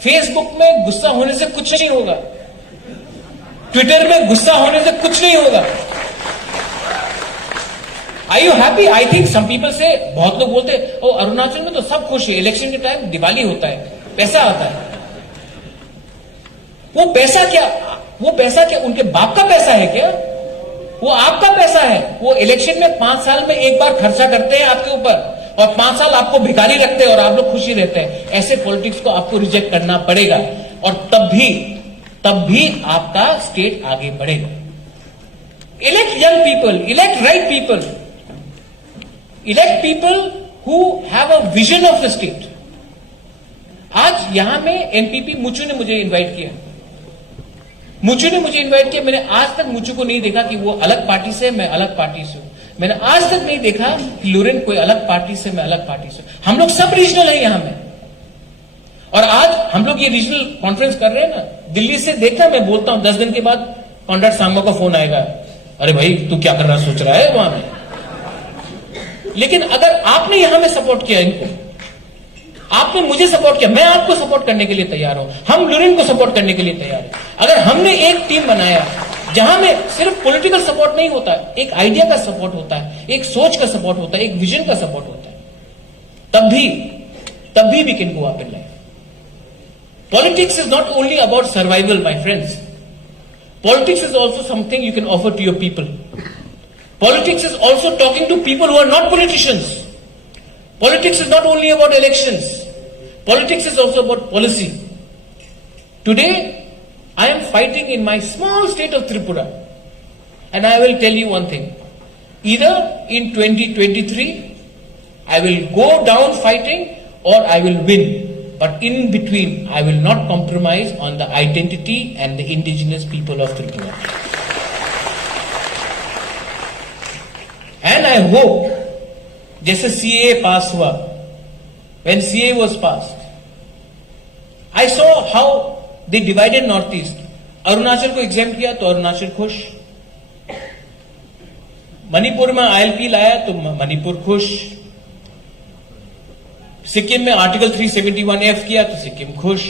फेसबुक में गुस्सा होने से कुछ नहीं होगा, ट्विटर में गुस्सा होने से कुछ नहीं होगा। Are you happy? I think some people say, बहुत लोग बोलते हैं ओ अरुणाचल में तो सब खुश है, इलेक्शन के टाइम दिवाली होता है, पैसा आता है। वो पैसा क्या उनके बाप का पैसा है क्या? वो आपका पैसा है। वो इलेक्शन में 5 साल में एक बार खर्चा करते हैं आपके ऊपर और 5 साल आपको भिखारी रखते हैं और आप लोग खुशी रहते हैं। ऐसे पॉलिटिक्स को आपको रिजेक्ट करना पड़ेगा और तब भी आपका स्टेट आगे बढ़ेगा। Elect young people, elect right people, elect people who have a vision of the state. आज यहां में एनपीपी मुचू ने मुझे इन्वाइट किया, मैंने आज तक मुचू को नहीं देखा कि वो अलग पार्टी से, मैं अलग पार्टी से हूं। मैंने आज तक नहीं देखा कि लुरिन कोई अलग पार्टी से, मैं अलग पार्टी से। हम लोग सब रीजनल है यहां में। और आज हम लोग ये रीजनल कॉन्फ्रेंस कर रहे हैं ना, दिल्ली से देखना, मैं बोलता हूं 10 दिन के बाद कॉन्ट्रैक्ट सांगमा का फोन आएगा, अरे भाई तू क्या करना सोच रहा है वहां में। लेकिन अगर आपने यहां में सपोर्ट किया इनको, आपने मुझे सपोर्ट किया, मैं आपको सपोर्ट करने के लिए तैयार हूं, हम लुरिन को सपोर्ट करने के लिए तैयार हैं। अगर हमने एक टीम बनाया जहां में सिर्फ पॉलिटिकल सपोर्ट नहीं होता, एक आइडिया का सपोर्ट होता है, एक सोच का सपोर्ट होता है, एक विजन का सपोर्ट होता है, तब भी we can go up in life. Politics is not only about survival my friends, politics is also something you can offer to your people. Politics is also talking to people who are not politicians. Politics is not only about elections. Politics is also about policy. Today, I am fighting in my small state of Tripura. And I will tell you one thing. Either in 2023, I will go down fighting or I will win. But in between, I will not compromise on the identity and the indigenous people of Tripura. And I hope, जैसे सीए पास हुआ, when CA was passed, I saw how they divided north east. Arunachal को एग्जाम किया तो अरुणाचल खुश, मणिपुर में ILP लाया तो मणिपुर खुश, सिक्किम में आर्टिकल 371F किया तो सिक्किम खुश।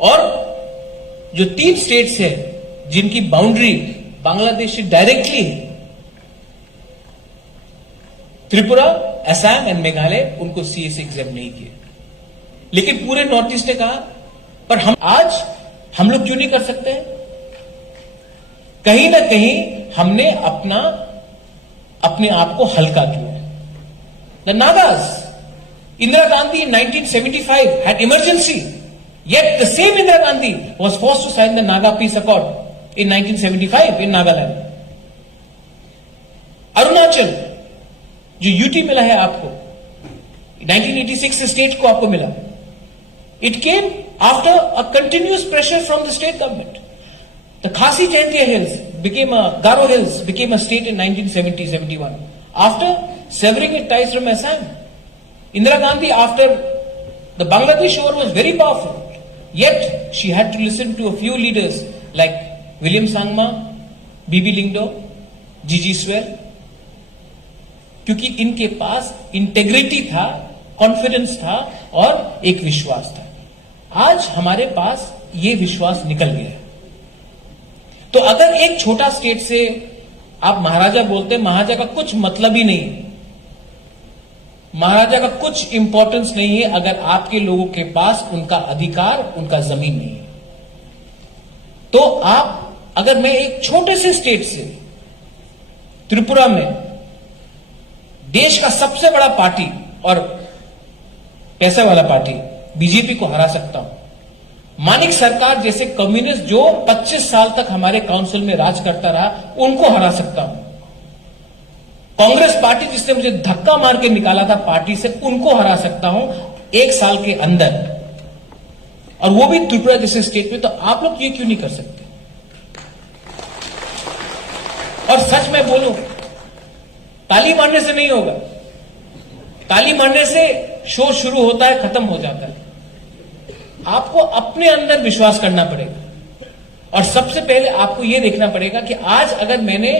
और जो 3 स्टेट्स है जिनकी बाउंड्री बांग्लादेश से डायरेक्टली है, त्रिपुरा, असम एंड मेघालय, उनको सीए से एग्जाम नहीं किए। लेकिन पूरे नॉर्थ ईस्ट ने कहा, पर हम लोग क्यों नहीं कर सकते? कहीं ना कहीं हमने अपने आप को हल्का किया। द नागास, इंदिरा गांधी in 1975 had emergency, yet the same Indira Gandhi was forced to sign the Naga Peace Accord in 1975 in Nagaland. Arunachal जो यूटी मिला है आपको, 1986 से स्टेट को आपको मिला, it came after a continuous pressure from the state government. The Khasi Jaintia hills became Garo hills became a state in 1970-71 after severing its ties from Assam. Indira Gandhi, after the Bangladesh war was very powerful, yet she had to listen to a few leaders like William Sangma, BB Lyngdoh, Gigi Swell, क्योंकि इनके पास इंटेग्रिटी था, कॉन्फिडेंस था और एक विश्वास था। आज हमारे पास ये विश्वास निकल गया है। तो अगर एक छोटा स्टेट से आप महाराजा बोलते हैं, महाराजा का कुछ मतलब ही नहीं है, महाराजा का कुछ इंपॉर्टेंस नहीं है अगर आपके लोगों के पास उनका अधिकार, उनका जमीन नहीं है। तो अगर मैं एक छोटे से स्टेट से, त्रिपुरा में देश का सबसे बड़ा पार्टी और पैसे वाला पार्टी बीजेपी को हरा सकता हूं, मानिक सरकार जैसे कम्युनिस्ट जो 25 साल तक हमारे काउंसिल में राज करता रहा, उनको हरा सकता हूं, कांग्रेस पार्टी जिसने मुझे धक्का मार के निकाला था पार्टी से, उनको हरा सकता हूं 1 साल के अंदर, और वो भी त्रिपुरा जैसे स्टेट में। तो आप लोग ये क्यों नहीं कर सकते? और सच में बोलूं, ताली मारने से नहीं होगा, ताली मारने से शो शुरू होता है, खत्म हो जाता है। आपको अपने अंदर विश्वास करना पड़ेगा और सबसे पहले आपको यह देखना पड़ेगा कि आज अगर मैंने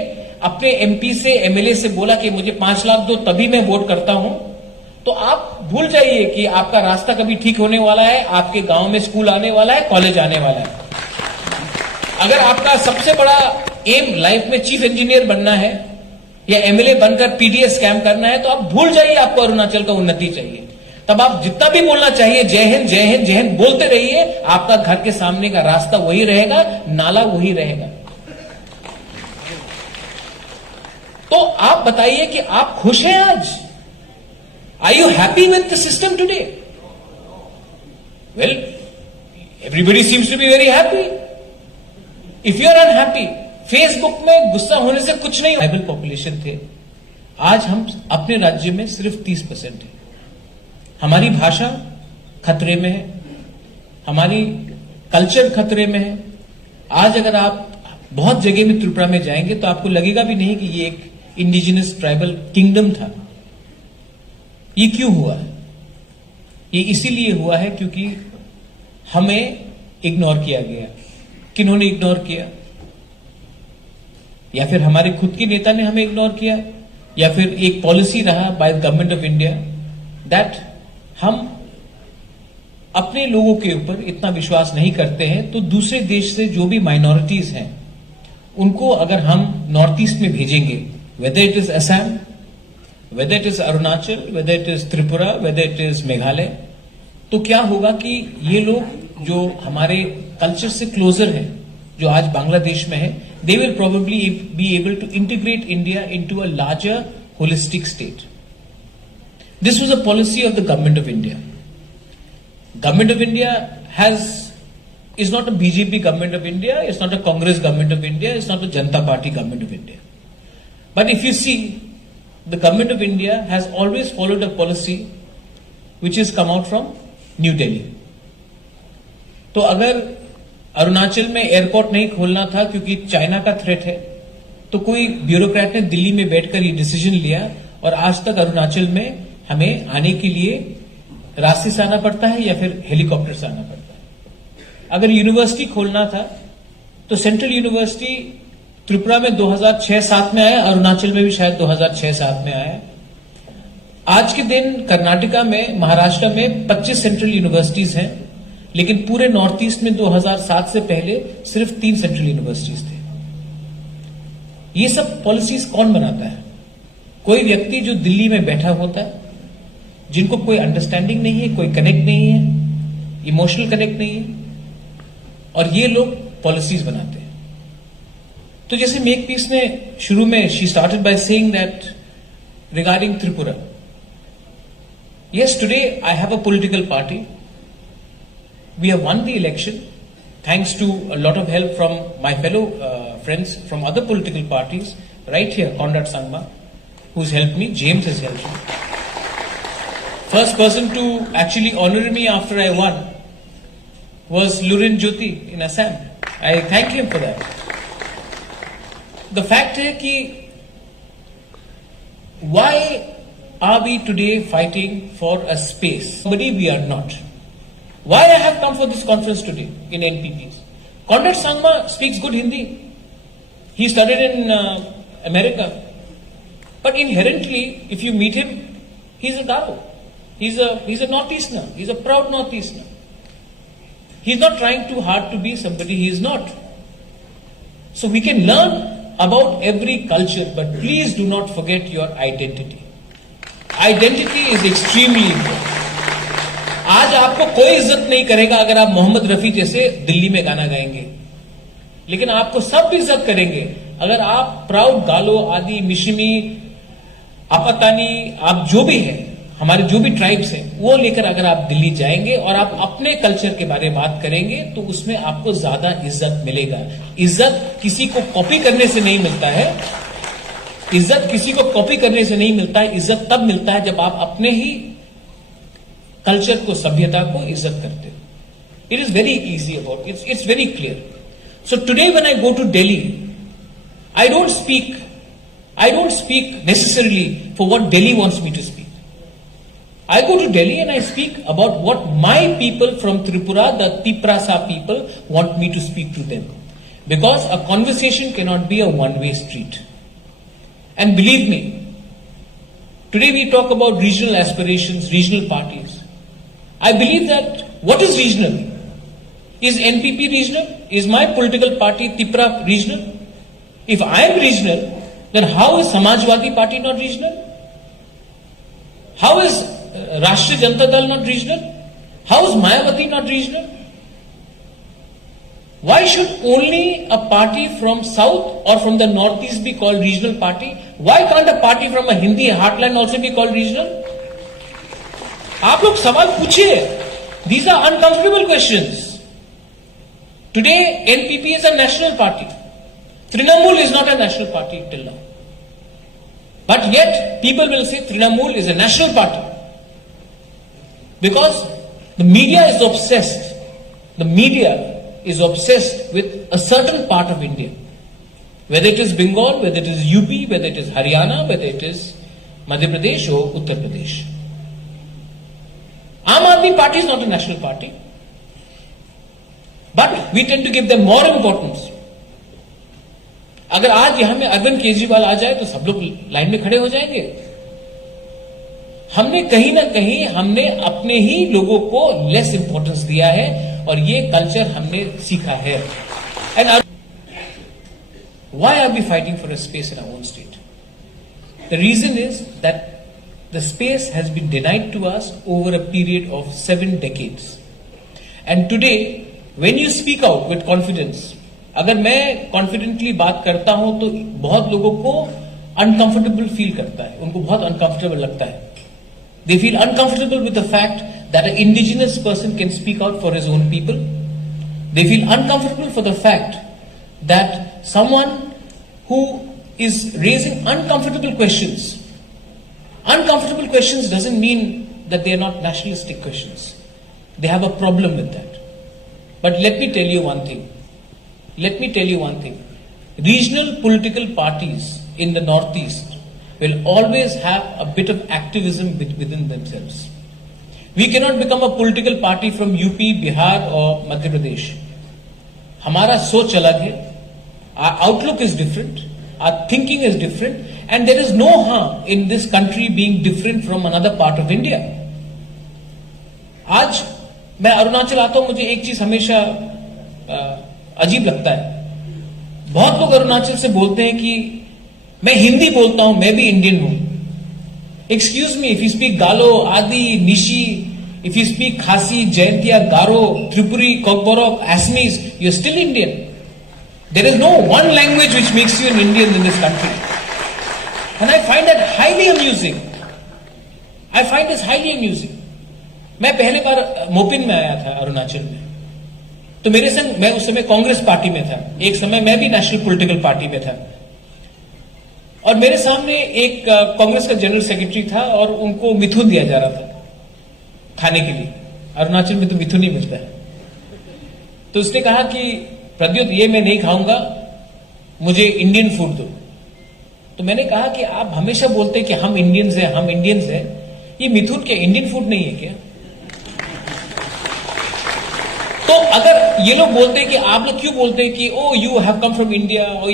अपने एमपी से, एमएलए से बोला कि मुझे 5 लाख दो तभी मैं वोट करता हूं, तो आप भूल जाइए कि आपका रास्ता कभी ठीक होने वाला है, आपके गांव में स्कूल आने वाला है, कॉलेज आने वाला है। अगर आपका सबसे बड़ा एम लाइफ में चीफ इंजीनियर बनना है या एमएलए बनकर पीडीएस स्कैम करना है, तो आप भूल जाइए आपको अरुणाचल का उन्नति चाहिए। तब आप जितना भी बोलना चाहिए जय हिंद जय हिंद जय हिंद बोलते रहिए, आपका घर के सामने का रास्ता वही रहेगा, नाला वही रहेगा। तो आप बताइए कि आप खुश हैं आज? Are you happy with the system today? Well, everybody seems to be very happy. If you are unhappy, Facebook में गुस्सा होने से कुछ नहीं। ट्राइबल पॉपुलेशन थे, आज हम अपने राज्य में सिर्फ 30% है। हमारी भाषा खतरे में है, हमारी कल्चर खतरे में है। आज अगर आप बहुत जगह में त्रिपुरा में जाएंगे तो आपको लगेगा भी नहीं कि ये एक इंडिजिनस ट्राइबल किंगडम था। ये क्यों हुआ है? ये इसीलिए हुआ है क्योंकि हमें इग्नोर किया गया। किन्होंने इग्नोर किया? या फिर हमारे खुद के नेता ने हमें इग्नोर किया, या फिर एक पॉलिसी रहा by the government of India that हम अपने लोगों के ऊपर इतना विश्वास नहीं करते हैं, तो दूसरे देश से जो भी माइनॉरिटीज हैं उनको अगर हम नॉर्थ ईस्ट में भेजेंगे, whether it is Assam, whether it is Arunachal, whether it is Tripura, whether it is Meghalaya, तो क्या होगा कि ये लोग जो हमारे कल्चर से क्लोजर हैं, जो आज बांग्लादेश में है, they will probably be able to integrate India into a larger holistic state. This was a policy of the government of India. Government of India is not a BJP government of India, it's not a Congress government of India, it's not a Janata Party government of India. But if you see, the government of India has always followed a policy which has come out from New Delhi. तो अगर अरुणाचल में एयरपोर्ट नहीं खोलना था क्योंकि चाइना का थ्रेट है, तो कोई ब्यूरोक्रेट ने दिल्ली में बैठकर ये डिसीजन लिया और आज तक अरुणाचल में हमें आने के लिए रास्ते से आना पड़ता है या फिर हेलीकॉप्टर से आना पड़ता है। अगर यूनिवर्सिटी खोलना था तो सेंट्रल यूनिवर्सिटी त्रिपुरा में 2006-07 में आया, अरुणाचल में भी शायद 2006-07 में आया। आज के दिन कर्नाटका में, महाराष्ट्र में 25 सेंट्रल यूनिवर्सिटीज हैं, लेकिन पूरे नॉर्थ ईस्ट में 2007 से पहले सिर्फ 3 सेंट्रल यूनिवर्सिटीज थे। ये सब पॉलिसीज कौन बनाता है? कोई व्यक्ति जो दिल्ली में बैठा होता है, जिनको कोई अंडरस्टैंडिंग नहीं है, कोई कनेक्ट नहीं है, इमोशनल कनेक्ट नहीं है, और ये लोग पॉलिसीज बनाते हैं। तो जैसे मेक पीस ने शुरू में she started by saying that regarding Tripura, yes, today I have a political party. We have won the election thanks to a lot of help from my fellow friends from other political parties. Right here, Conrad Sangma, who's helped me. James has helped me. First person to actually honor me after I won was Lurin Jyoti in Assam. I thank him for that. The fact है कि why are we today fighting for a space? Somebody we are not. Why I have come for this conference today in NPPs? Conrad Sangma speaks good Hindi. He studied in America. But inherently, if you meet him, he's a Garo. He's a Northeasterner. He's a proud Northeasterner. He's not trying too hard to be somebody he is not. So we can learn about every culture, but please do not forget your identity. Identity is extremely important. आज आपको कोई इज्जत नहीं करेगा अगर आप मोहम्मद रफी जैसे दिल्ली में गाना गाएंगे, लेकिन आपको सब इज्जत करेंगे अगर आप प्राउड गालो आदि मिशिमी आपतानी, आप जो भी है, हमारे जो भी ट्राइब्स हैं, वो लेकर अगर आप दिल्ली जाएंगे और आप अपने कल्चर के बारे में बात करेंगे तो उसमें आपको ज्यादा इज्जत मिलेगा। इज्जत किसी को कॉपी करने से नहीं मिलता है, इज्जत किसी को कॉपी करने से नहीं मिलता है। इज्जत तब मिलता है जब आप अपने ही कल्चर को, सभ्यता को इज्जत करते हो। It is very easy about, it's very clear. So today when I go to Delhi, I don't speak necessarily for what Delhi wants me to speak. I go to Delhi and I speak about what my people from Tripura, the Tiprasa people, want me to speak to them. Because a conversation cannot be a one-way street. And believe me, Today we talk about regional aspirations, regional parties. I believe that what is regional? Is NPP regional? Is my political party Tipra regional? If I am regional, then how is Samajwadi Party not regional? How is Rashtriya Janata Dal not regional? How is Mayawati not regional? Why should only a party from south or from the northeast be called regional party? Why can't a party from a Hindi heartland also be called regional? आप लोग सवाल पूछिए. These are uncomfortable questions. Today NPP is a national party. Trinamool is not a national party till now. But yet people will say Trinamool is a national party. Because the media is obsessed. The media is obsessed with a certain part of India. Whether it is Bengal, whether it is UP, whether it is Haryana, whether it is Madhya Pradesh or Uttar Pradesh. Aam Aadmi Party is not a national party. But we tend to give them more importance. अगर आज यहां में अरविंद केजरीवाल आ जाए तो सब लोग लाइन में खड़े हो जाएंगे. हमने कहीं ना कहीं हमने अपने ही लोगों को लेस इंपॉर्टेंस दिया है और ये कल्चर हमने सीखा है. And why are we fighting for a space in our own state? The reason is that the space has been denied to us over a period of 7 decades. And today, when you speak out with confidence, अगर मैं कॉन्फिडेंटली बात करता हूं तो बहुत लोगों को uncomfortable feel करता है, उनको बहुत अनकंफर्टेबल लगता है. They feel uncomfortable with the fact that an indigenous person can speak out for his own people. They feel uncomfortable for the fact that someone who is raising uncomfortable questions. Uncomfortable questions doesn't mean that they are not nationalistic questions. They have a problem with that. But let me tell you one thing. Regional political parties in the Northeast will always have a bit of activism within themselves. We cannot become a political party from UP, Bihar or Madhya Pradesh. हमारा सोच अलग है. Our outlook is different. Our thinking is different. And there is no harm in this country being different from another part of India. आज मैं अरुणाचल आता हूं, मुझे एक चीज हमेशा अजीब लगता है. बहुत लोग अरुणाचल से बोलते हैं कि मैं हिंदी बोलता हूं, मैं भी इंडियन हूं. Excuse me, if you speak Galo, Adi, Nishi, if you speak Khasi, Jaintia, Garo, Tripuri, Kokborok, Assamese, you are still Indian. There is no one language which makes you an Indian in this country. And I find that highly amusing. I find this highly amusing. मैं पहले बार मोपिन में आया था अरुणाचल में, तो मेरे संग मैं उस समय कांग्रेस पार्टी में था. एक समय मैं भी नेशनल पॉलिटिकल पार्टी में था. और मेरे सामने एक कांग्रेस का जनरल सेक्रेटरी था और उनको मिथुन दिया जा रहा था खाने के लिए. अरुणाचल में तो मिथुन ही मिलता है. तो उसने कहा कि प्रद्योत ये मैं नहीं खाऊंगा, मुझे इंडियन फूड दो. तो मैंने कहा कि आप हमेशा बोलते हैं कि हम इंडियंस हैं, हम इंडियंस हैं. ये मिथुन क्या इंडियन फूड नहीं है क्या? तो अगर ये लोग बोलते हैं कि आप लोग क्यों बोलते हैं कि oh you have come from India, और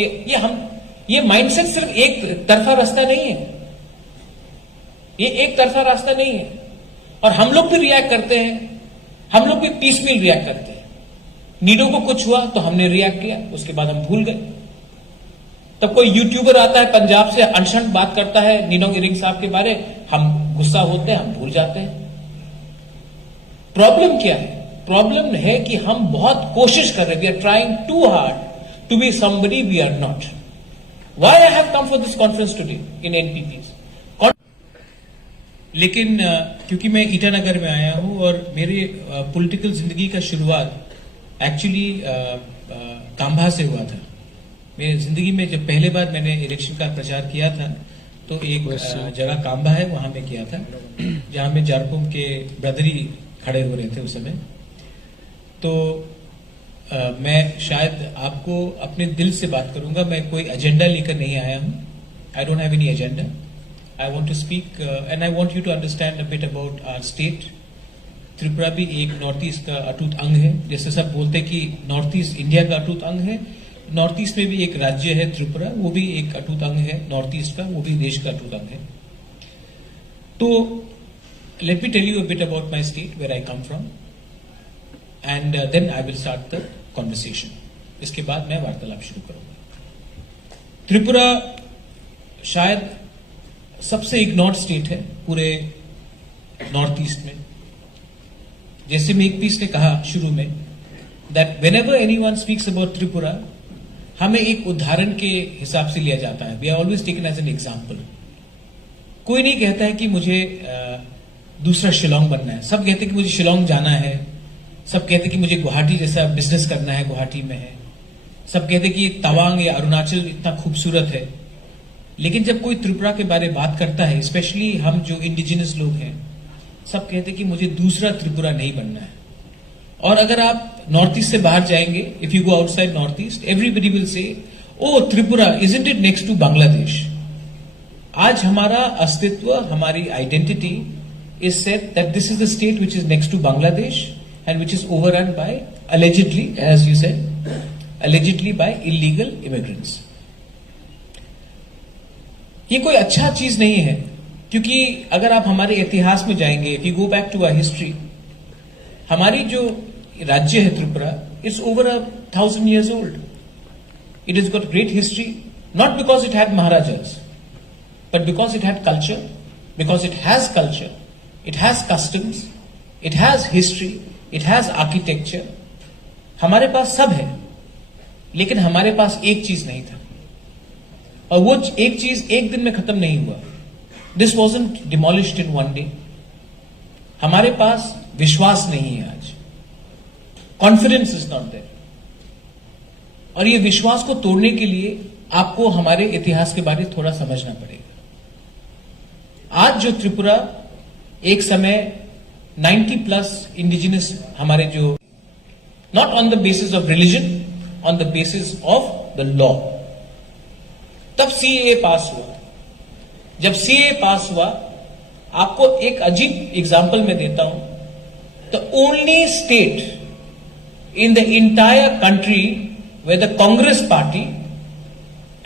ये माइंडसेट सिर्फ एक तरफा रास्ता नहीं है. ये एक तरफा रास्ता नहीं है. और हम लोग भी रिएक्ट करते हैं, हम लोग भी पीसफुल रिएक्ट करते हैं. नीडो को कुछ हुआ तो हमने रिएक्ट किया, उसके बाद हम भूल गए. तब कोई यूट्यूबर आता है पंजाब से, अनशन बात करता है नीनोंग इरिंग साहब के बारे, हम गुस्सा होते हैं, हम भूल जाते हैं. प्रॉब्लम क्या है? प्रॉब्लम है कि हम बहुत कोशिश कर रहे हैं. We are trying to hard to be somebody we are not. Why I have come for this conference today in NPP. लेकिन क्योंकि मैं ईटानगर में आया हूं और मेरे पॉलिटिकल जिंदगी का शुरुआत एक्चुअली काम्भा से हुआ था. मेरी जिंदगी में जब पहले बार मैंने इलेक्शन का प्रचार किया था तो एक जगह काम्भा है, वहां में किया था, जहां में जारकुम के ब्रदरी खड़े हो रहे थे उस समय. तो मैं शायद आपको अपने दिल से बात करूंगा. मैं कोई एजेंडा लेकर नहीं आया हूं. I don't have any agenda. I want to speak and I want you to understand a bit about our state. Tripura भी एक नॉर्थ ईस्ट का अटूट अंग है. जैसे सब बोलते हैं कि नॉर्थ ईस्ट इंडिया का अटूट अंग है, नॉर्थ ईस्ट में भी एक राज्य है त्रिपुरा, वो भी एक अटूट अंग है नॉर्थ ईस्ट का, वो भी देश का अटूट अंग है. तो let me tell you a bit about my state, where I come from, and then I will start the conversation. इसके बाद मैं वार्तालाप शुरू करूंगा। त्रिपुरा शायद सबसे इग्नोर्ड स्टेट है पूरे नॉर्थ ईस्ट में। जैसे मेकपीस ने कहा शुरू में, that whenever anyone speaks about Tripura, हमें एक उदाहरण के हिसाब से लिया जाता है। We are always taken as an example. कोई नहीं कहता है कि मुझे दूसरा शिलोंग बनना है, सब कहते हैं कि मुझे शिलोंग जाना है, सब कहते हैं कि मुझे गुवाहाटी जैसा बिजनेस करना है, गुवाहाटी में है, सब कहते हैं कि तवांग या अरुणाचल इतना खूबसूरत है। लेकिन जब कोई त्रिपुरा के बारे में बात करता है, स्पेशली हम जो इंडिजिनस लोग हैं, सब कहते हैं कि मुझे दूसरा त्रिपुरा नहीं बनना है। और अगर आप नॉर्थ ईस्ट से बाहर जाएंगे, if you go outside north east, everybody will say, oh Tripura isn't it next to Bangladesh. आज हमारा अस्तित्व, हमारी identity is said that this is the state which is next to Bangladesh and which is overrun by, allegedly, as you said, allegedly by illegal immigrants. ये कोई अच्छा चीज नहीं है, क्योंकि अगर आप हमारे इतिहास में जाएंगे, if you go back to our history, हमारी जो राज्य है Tripura, it's over 1,000 years old. It has got great history, not because it had Maharajas, but because it had culture, because it has culture. It has customs, it has history, it has architecture. हमारे पास सब है, लेकिन हमारे पास एक चीज नहीं था, और वो एक चीज एक दिन में खत्म नहीं हुआ। This wasn't demolished in one day. हमारे पास विश्वास नहीं है आज, कॉन्फिडेंस इज नॉट देयर। और ये विश्वास को तोड़ने के लिए आपको हमारे इतिहास के बारे में थोड़ा समझना पड़ेगा। आज जो त्रिपुरा एक समय 90+ इंडिजिनस हमारे जो, not on the basis of religion, on the basis of the law, तब सीएए पास हुआ। जब सीएए पास हुआ, आपको एक अजीब एग्जांपल मैं देता हूं, the only state in the entire country where the Congress party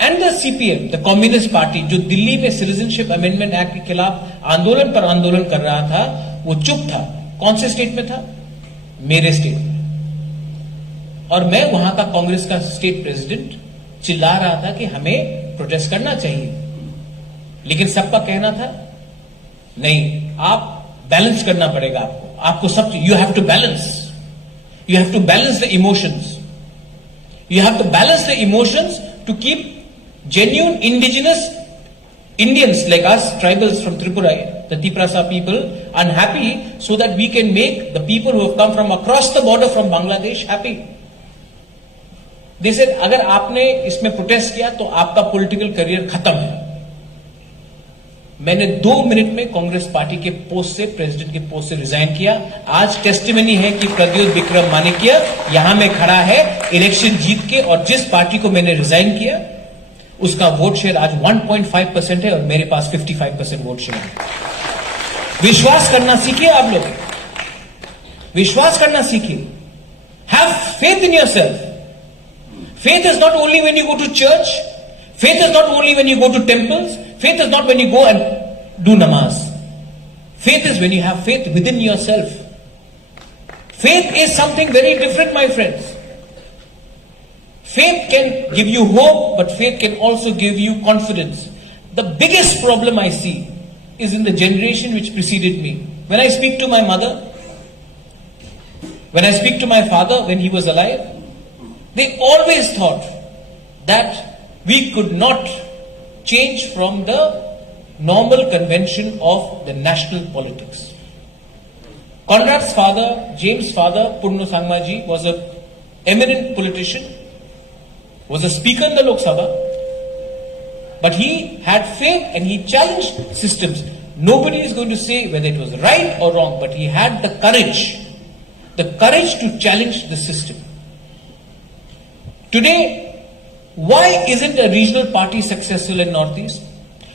and the CPM, the communist party, जो दिल्ली में सिटीजनशिप अमेंडमेंट एक्ट के खिलाफ आंदोलन पर आंदोलन कर रहा था, वो चुप था। कौन से स्टेट में था? मेरे स्टेट में। और मैं वहां का कांग्रेस का स्टेट प्रेसिडेंट चिल्ला रहा था कि हमें प्रोटेस्ट करना चाहिए, लेकिन सबका कहना था नहीं, आप बैलेंस करना पड़ेगा, आपको सब, you have to balance, you have to balance the emotions, you have to balance the emotions to keep genuine indigenous Indians like us, tribals from Tripura, the Tiprasa people, unhappy, so that we can make the people who have come from across the border from Bangladesh happy. They said, अगर आपने इसमें प्रोटेस्ट किया तो आपका political career खत्म है। मैंने 2 मिनट में कांग्रेस पार्टी के पोस्ट से, प्रेसिडेंट के पोस्ट से रिजाइन किया। आज टेस्टिमनी है कि प्रद्योत विक्रम मानिकिया यहां में खड़ा है इलेक्शन जीत के, और जिस पार्टी को मैंने रिजाइन किया उसका वोट शेयर आज 1.5% है और मेरे पास 55% वोट शेयर है। विश्वास करना सीखिए आप लोग, विश्वास करना सीखिए। Have faith in yourself. Faith is not only when you go to church, faith is not only when you go to temples, faith is not when you go and do namaz. Faith is when you have faith within yourself. Faith is something very different, my friends. Faith can give you hope, but faith can also give you confidence. The biggest problem I see is in the generation which preceded me. When I speak to my mother, when I speak to my father when he was alive, they always thought that we could not change from the normal convention of the national politics. Conrad's father, James' father, Purno Sangmaji, was an eminent politician, was a speaker in the Lok Sabha, but he had faith and he challenged systems. Nobody is going to say whether it was right or wrong, but he had the courage to challenge the system. Today, why isn't a regional party successful in Northeast?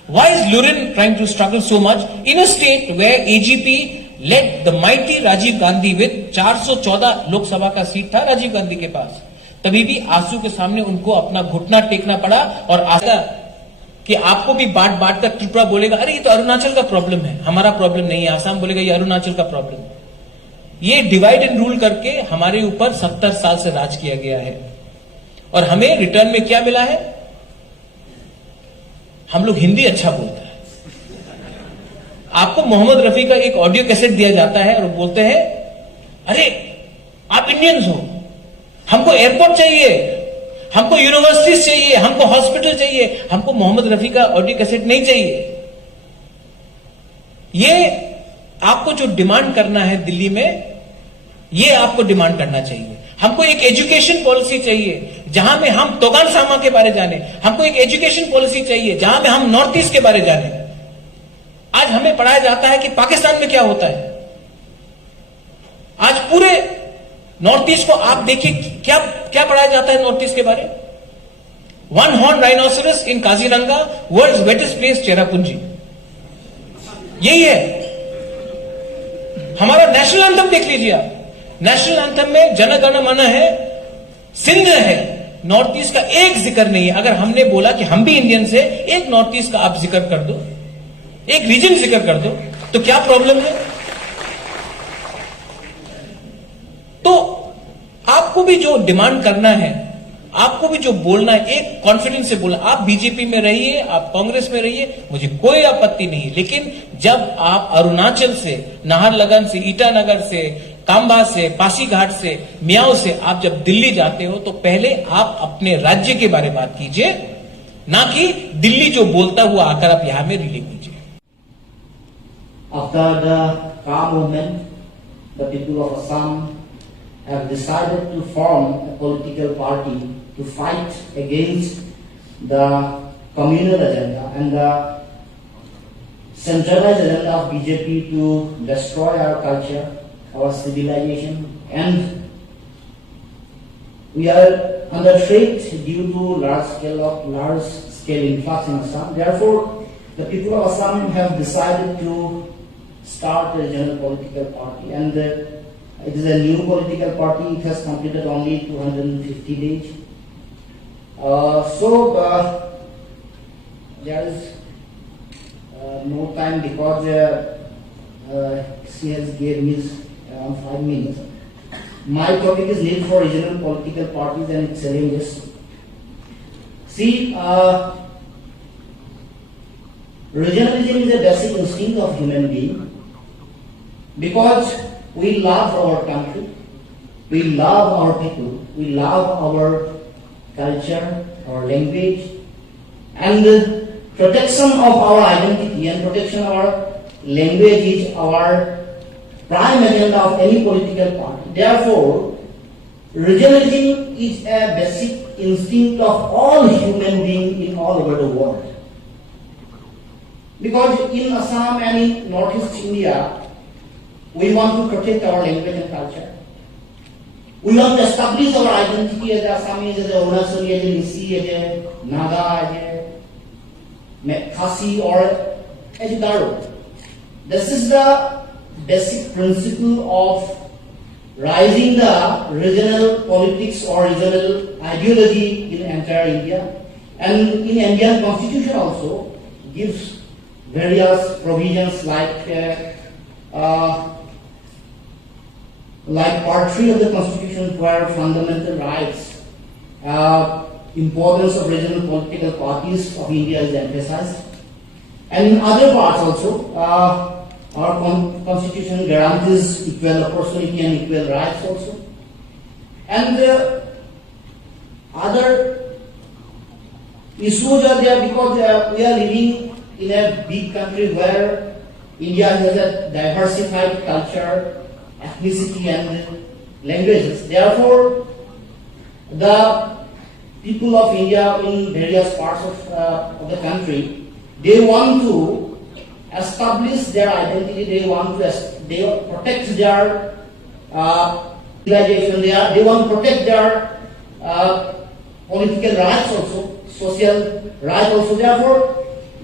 Why is Lurin trying to struggle so much in a state where AGP led the mighty Rajiv Gandhi with 414 लोक सभा का सीट था राजीव गांधी के पास, तभी भी आंसू के सामने उनको अपना घुटना टेकना पड़ा और कि आपको भी बांट बांट कर त्रिपुरा बोलेगा अरे ये तो अरुणाचल का प्रॉब्लम है, हमारा प्रॉब्लम नहीं है। आसाम बोलेगा ये अरुणाचल का प्रॉब्लम है। ये डिवाइड एंड रूल करके हमारे ऊपर 70 साल से राज किया गया है और हमें रिटर्न में क्या मिला है? हम लोग हिंदी अच्छा बोलते हैं। आपको मोहम्मद रफी का एक ऑडियो कैसेट दिया जाता है और बोलते हैं अरे आप इंडियंस हो, हमको एयरपोर्ट चाहिए, हमको यूनिवर्सिटीज चाहिए, हमको हॉस्पिटल चाहिए, हमको मोहम्मद रफी का ऑडियो कैसेट नहीं चाहिए। ये आपको जो डिमांड करना है दिल्ली में, ये आपको डिमांड करना चाहिए। हमको एक एजुकेशन पॉलिसी चाहिए जहां में हम तोगान सामा के बारे जाने। हमको एक एजुकेशन पॉलिसी चाहिए जहां में हम नॉर्थ ईस्ट के बारे जाने। आज हमें पढ़ाया जाता है कि पाकिस्तान में क्या होता है। आज पूरे नॉर्थ ईस्ट को आप देखिए, क्या क्या पढ़ाया जाता है नॉर्थ ईस्ट के बारे। One horn rhinoceros in Kaziranga, world's wettest place Cherrapunji, यही है। हमारा नेशनल एंथम देख लीजिए आप। नेशनल एंथम में जन गण मन है, सिंध है, नॉर्थ ईस्ट का एक जिक्र नहीं है। अगर हमने बोला कि हम भी इंडियन से, एक नॉर्थ ईस्ट का आप जिक्र कर दो, एक रीजन जिक्र कर दो, तो क्या प्रॉब्लम है? तो आपको भी जो डिमांड करना है, आपको भी जो बोलना है, एक कॉन्फिडेंस से बोलना। आप बीजेपी में रहिए, आप कांग्रेस में रहिए, मुझे कोई आपत्ति नहीं। लेकिन जब आप अरुणाचल से, नाहरलगन से, ईटानगर से, कांबा से, पासीघाट से, मियाओ से आप जब दिल्ली जाते हो तो पहले आप अपने राज्य के बारे में बात कीजिए, ना कि दिल्ली जो बोलता हुआ आकर आप यहां में रिले कीजिए। After the Ka movement, the people of Assam have decided to form a political party to fight against the communal agenda and the centralized agenda of BJP to destroy our culture, our civilization, and we are under threat due to large scale influx in Assam. Therefore, the people of Assam have decided to start a general political party, and it is a new political party. It has completed only 250 days. There is no time because she has gave me around 5 minutes. My topic is need for regional political parties and its challenges. See, regionalism is a basic instinct of human being. Because we love our country, we love our people, we love our culture, our language, and the protection of our identity and protection of our language is our prime agenda of any political party. Therefore, regionalism is a basic instinct of all human beings in all over the world. Because in Assam and in Northeast India, we want to protect our language and culture. We want to establish our identity as Assamese, as a Arunachali, as a Nisi, as a Naga, as a Khasi, or as a Garo. This is the basic principle of rising the regional politics or regional ideology in entire India. And in Indian constitution also gives various provisions like part 3 of the constitution where fundamental rights, importance of regional political parties of India is emphasized. And in other parts also, our constitution guarantees equal opportunity and equal rights also. And other issues are there because we are living in a big country where India has a diversified culture, ethnicity and languages. Therefore, the people of India in various parts of the country, they want to establish their identity, they protect their civilization, they want to protect their political rights also, social rights also. Therefore,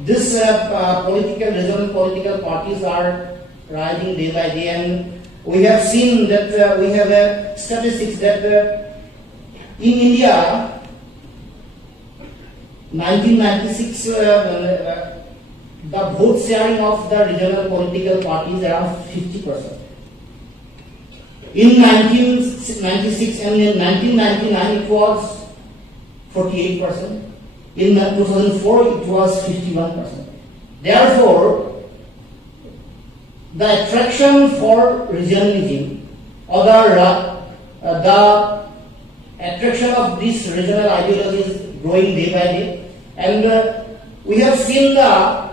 this regional political parties are rising day by day, and we have seen that we have statistics that in India 1996, the vote sharing of the regional political parties around 50%. In 1996 and in 1999 it was 48%. In 2004 it was 51%. Therefore, the attraction for regionalism or the attraction of this regional ideology is growing day by day, and we have seen the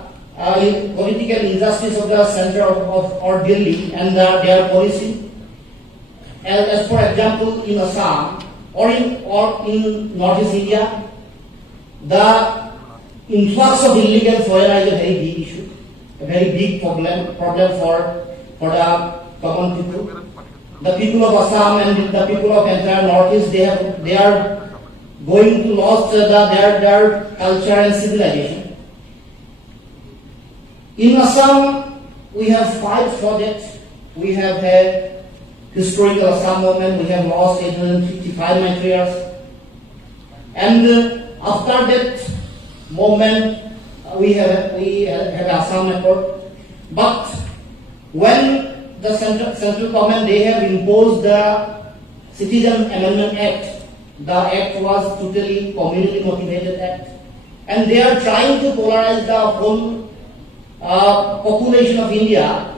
political injustice of the center of Delhi and their policy. As for example, in Assam or in Northeast India, the influx of illegal foreigner is a very big issue, a very big problem for the common people. The people of Assam and the people of entire Northeast, they are going to lose their culture and civilization. In Assam, we have 5 projects. We have had historical Assam movement. We have lost 855 matriarchs. And after that movement, we have Assam Accord. But when the central government, they have imposed the Citizen Amendment Act. The act was totally communally motivated act, and they are trying to polarize the whole population of India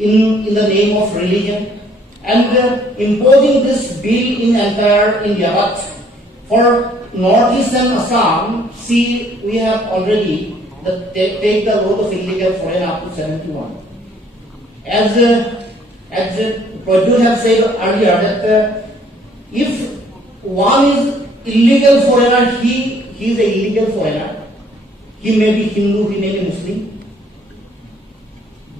in the name of religion, and imposing this bill in entire India. But for Northeast and Assam, see, we have already take the load of illegal foreign up to 71. As Pradyu have said earlier, that if one is illegal foreigner, he is a illegal foreigner. He may be Hindu, he may be Muslim.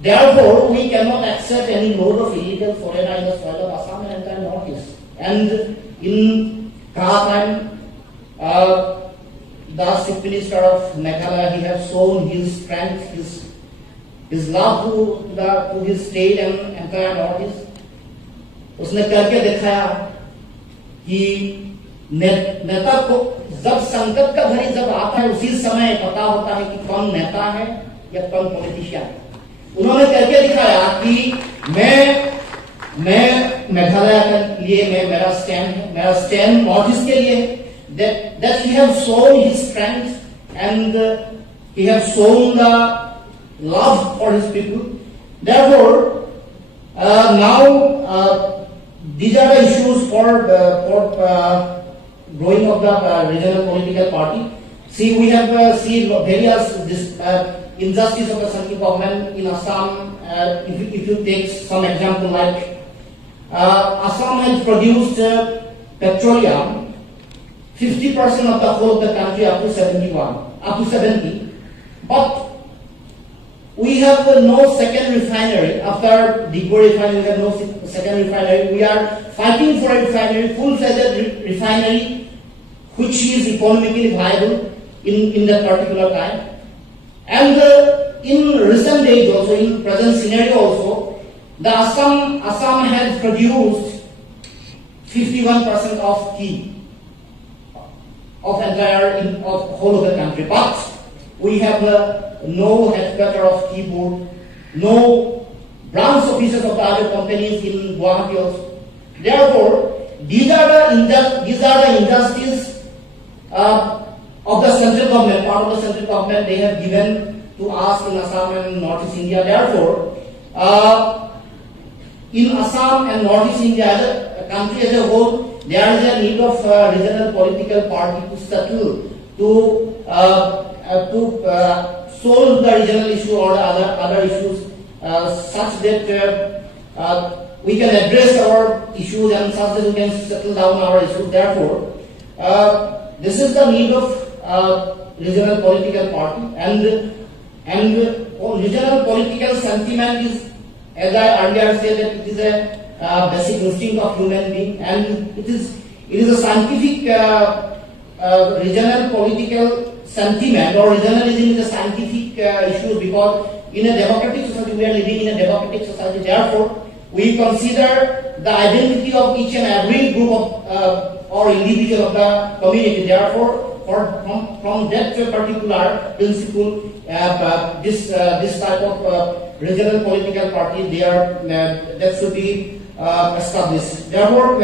Therefore, we cannot accept any load of illegal foreigner in the soil of Assam and entire Northeast. And in Karapan, the Chief Minister of Meghalaya, he has shown his strength, his love to his state and entire Northeast. उसने करके दिखाया कि नेता को जब संकट का घड़ी जब आता है, उसी समय पता होता है कि कौन नेता है या कौन पॉलिटिशियन है। उन्होंने करके दिखाया कि मैं मेघालय के लिए मेरा स्टैंड नॉर्थ ईस्ट के लिए, that he have shown his strength and he have shown the love for his people. Therefore, now these are the issues for growing of the regional political party. See, we have seen various injustice of the central government in Assam. If you take some example, like Assam has produced petroleum 50% of the whole of the country up to 70. But we have no second refinery. After Digbo refinery, we have no second refinery. We are fighting for a refinery, full-fledged refinery, which is economically viable in that particular time. And in recent days also, in present scenario also, the Assam has produced 51% of tea of whole of the country. But we have no headquarter of tea board, no branch offices of the other companies in Guwahati also. Therefore, these are the injustices of the central government, part of the central government they have given to us in Assam and Northeast India. Therefore, in Assam and Northeast India, as a country as a whole, there is a need of regional political party to settle, to solve the regional issue or other issues such that we can address our issues and such that we can settle down our issues. Therefore, this is the need of regional political party, and regional political sentiment is, as I earlier said, that it is a basic instinct of human being, and it is a scientific regional political sentiment, or regionalism is a scientific issue, because in a democratic society, we are living in a democratic society. Therefore, we consider the identity of each and every group of or individual of the community. Therefore, from that particular principle, this type of regional political party, that should be established. Therefore,